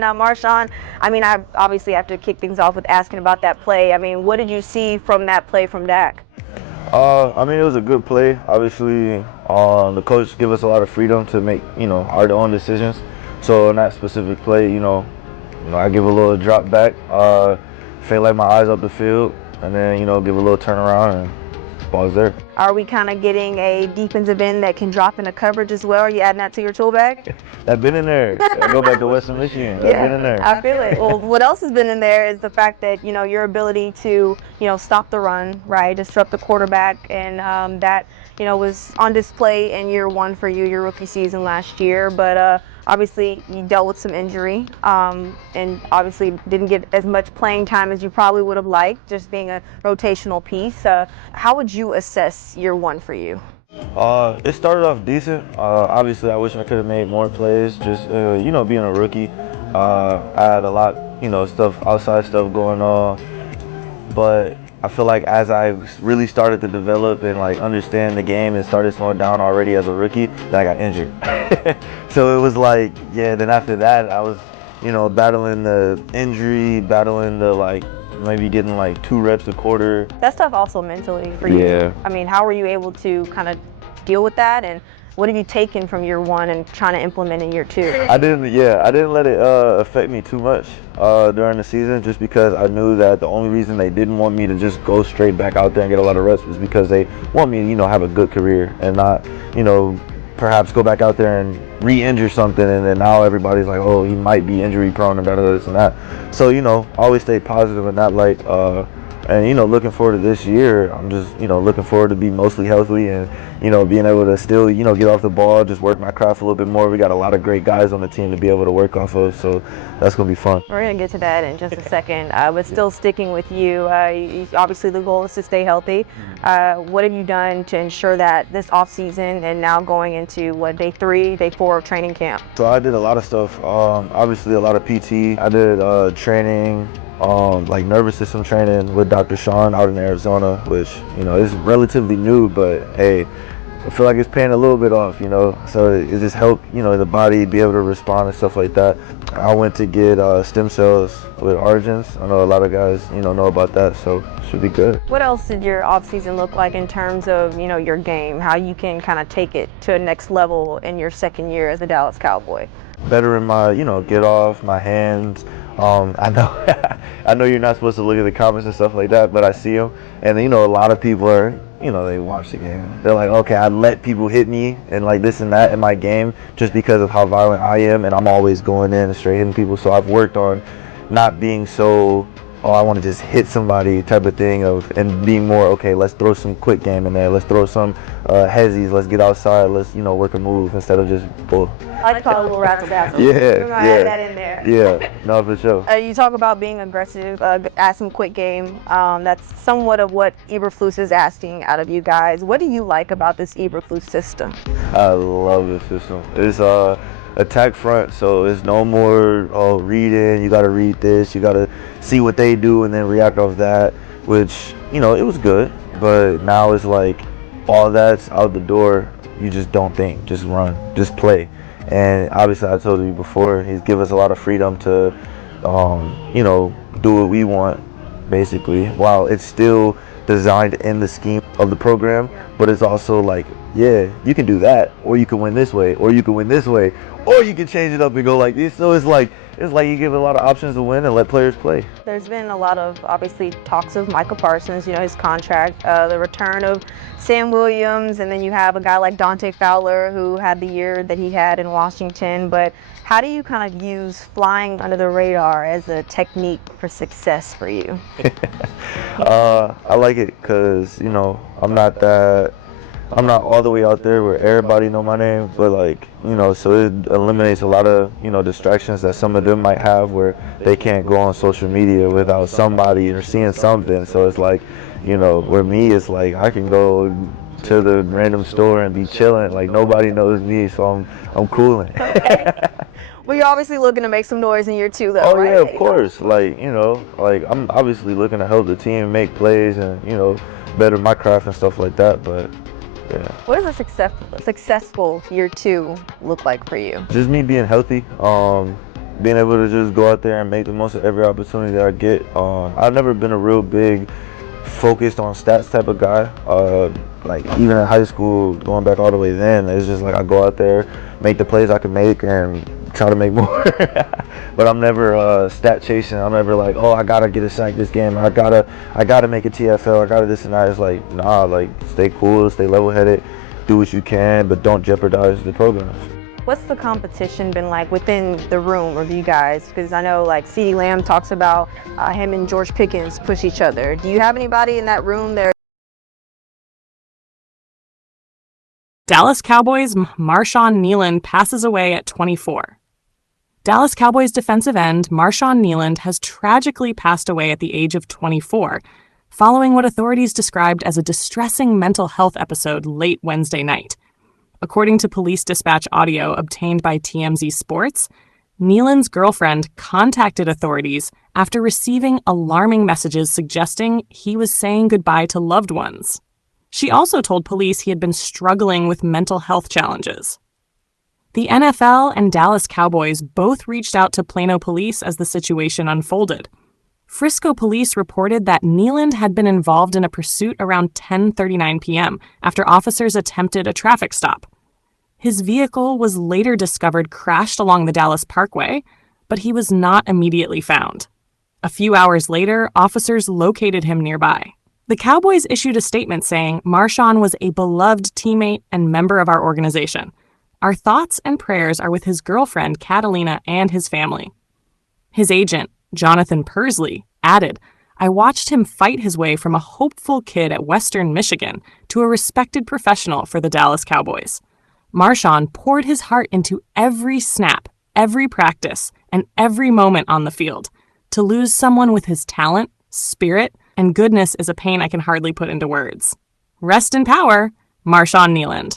Now, Marshawn, I mean, I obviously have to kick things off with asking about that play. I mean, what did you see from that play from Dak? I mean, it was a good play. Obviously, the coach give us a lot of freedom to make, our own decisions. So in that specific play, I give a little drop back, fade like my eyes up the field, and then, give a little turnaround, and ball's there. Are we kind of getting a defensive end that can drop into coverage as well? Are you adding that to your tool bag? That been in there. I go back to Western Michigan. That been in there. I feel it. Well, what else has been in there is the fact that, your ability to, stop the run, right, disrupt the quarterback, and that, was on display in year one for you, your rookie season last year. But obviously, you dealt with some injury, and obviously didn't get as much playing time as you probably would have liked, just being a rotational piece. How would you assess year one for you? It started off decent. Obviously, I wish I could have made more plays. Just being a rookie, I had a lot, outside stuff going on. But I feel like as I really started to develop and understand the game and started slowing down already as a rookie, then I got injured. So it was then after that I was, battling the injury, battling the maybe getting 2 reps a quarter. That stuff also mentally for you. Yeah. I mean, how were you able to kind of deal with that, and what have you taken from year one and trying to implement in year two? I didn't let it affect me too much during the season, just because I knew that the only reason they didn't want me to just go straight back out there and get a lot of reps was because they want me to have a good career and not perhaps go back out there and re-injure something, and then now everybody's like, oh, he might be injury prone and this and that. So always stay positive in that light, and looking forward to this year. I'm just looking forward to be mostly healthy and being able to still get off the ball, just work my craft a little bit more. We got a lot of great guys on the team to be able to work off of, so that's gonna be fun. We're gonna get to that in just a second, but still sticking with you, obviously the goal is to stay healthy. What have you done to ensure that this off season and now going into day 3, day 4 of training camp? So I did a lot of stuff. Obviously a lot of PT. I did training, nervous system training with Dr. Sean out in Arizona, which is relatively new, but hey, I feel like it's paying a little bit off, so it just helped the body be able to respond and stuff like that. I went to get stem cells with origins. I know a lot of guys know about that, so it should be good. What else did your off season look like in terms of your game, how you can kind of take it to a next level in your second year as a Dallas Cowboy? Better in my get off, my hands. I know I know you're not supposed to look at the comments and stuff like that, but I see them, and a lot of people are they watch the game. They're like, okay, I let people hit me and this and that in my game just because of how violent I am, and I'm always going in and straight hitting people. So I've worked on not being so, oh, I want to just hit somebody type of thing, and being more, okay, let's throw some quick game in there, let's throw some hezzies, let's get outside, let's work a move instead of just bull. I like to call it a little razzle dazzle. Yeah, Add that in there. Yeah, no, for sure. You talk about being aggressive, add some quick game. That's somewhat of what Eberflus is asking out of you guys. What do you like about this Eberflus system? I love this system. It's attack front, so it's no more reading. You got to read this. You got to see what they do and then react off that. Which it was good, but now it's all that's out the door. You just don't think, just run, just play. And obviously, I told you before, he's give us a lot of freedom to, do what we want, basically, while it's still designed in the scheme of the program. But it's also yeah, you can do that, or you can win this way, or you can win this way, or you can change it up and go like this. So it's you give a lot of options to win and let players play. There's been a lot of, obviously, talks of Micah Parsons, his contract, the return of Sam Williams, and then you have a guy like Dante Fowler who had the year that he had in Washington. But how do you kind of use flying under the radar as a technique for success for you? I like it because, I'm not all the way out there where everybody know my name, but so it eliminates a lot of, distractions that some of them might have where they can't go on social media without somebody or seeing something. So it's where me, it's I can go to the random store and be chilling, nobody knows me, so I'm cooling. Well, you're obviously looking to make some noise in year 2, though, oh, right? yeah, of course. I'm obviously looking to help the team make plays and, better my craft and stuff like that, but yeah. What does a successful year 2 look like for you? Just me being healthy, being able to just go out there and make the most of every opportunity that I get. I've never been a real big focused on stats type of guy. Like even in high school, going back all the way then, it's just like I go out there, make the plays I can make, and try to make more. But I'm never stat chasing. I'm never like, oh, I gotta get a sack this game. I gotta make a TFL. I gotta this and that. It's like, nah, like stay cool, stay level-headed, do what you can, but don't jeopardize the programs. What's the competition been like within the room of you guys? Because I know like CeeDee Lamb talks about him and George Pickens push each other. Do you have anybody in that room there? Dallas Cowboys Marshawn Kneeland passes away at 24. Dallas Cowboys defensive end Marshawn Kneeland has tragically passed away at the age of 24, following what authorities described as a distressing mental health episode late Wednesday night. According to police dispatch audio obtained by TMZ Sports, Kneeland's girlfriend contacted authorities after receiving alarming messages suggesting he was saying goodbye to loved ones. She also told police he had been struggling with mental health challenges. The NFL and Dallas Cowboys both reached out to Plano police as the situation unfolded. Frisco police reported that Kneeland had been involved in a pursuit around 10:39 p.m. after officers attempted a traffic stop. His vehicle was later discovered crashed along the Dallas Parkway, but he was not immediately found. A few hours later, officers located him nearby. The Cowboys issued a statement saying Marshawn was a beloved teammate and member of our organization. Our thoughts and prayers are with his girlfriend, Catalina, and his family. His agent, Jonathan Persley, added, I watched him fight his way from a hopeful kid at Western Michigan to a respected professional for the Dallas Cowboys. Marshawn poured his heart into every snap, every practice, and every moment on the field. To lose someone with his talent, spirit, and goodness is a pain I can hardly put into words. Rest in power, Marshawn Kneeland.